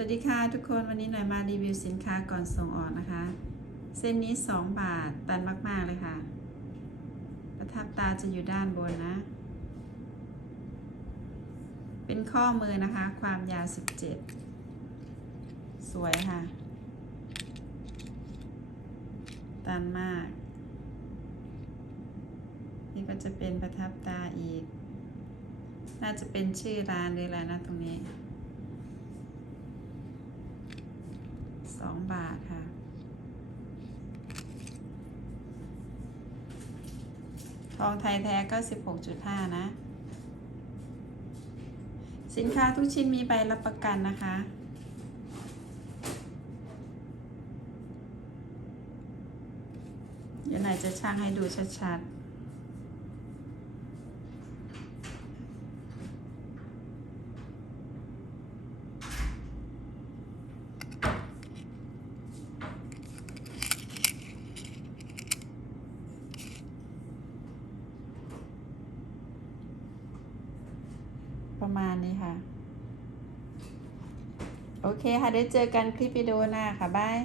วัสดีค่ะทุกคนวันนี้หน่อยมารีวิวสินค้าก่อนส่งออกนะคะ เส้นนี้ 2 บาทตันมาก ๆ เลยค่ะ ประทับตาจะอยู่ด้านบนนะ เป็นข้อมือนะคะ ความยาว 17 สวยค่ะ ตันมาก นี่ก็จะเป็นประทับตาอีก น่าจะเป็นชื่อร้านหรืออะไรนะตรงนี้ สองบาทค่ะ ทองไทยแท้ก็สิบหกจุดห้านะ สินค้าทุกชิ้นมีใบรับประกันนะคะเดี๋ยวไหนจะช่างให้ดูชัดๆ ประมาณนี้ค่ะ โอเคค่ะได้เจอกันคลิปวิดีโอหน้าค่ะบาย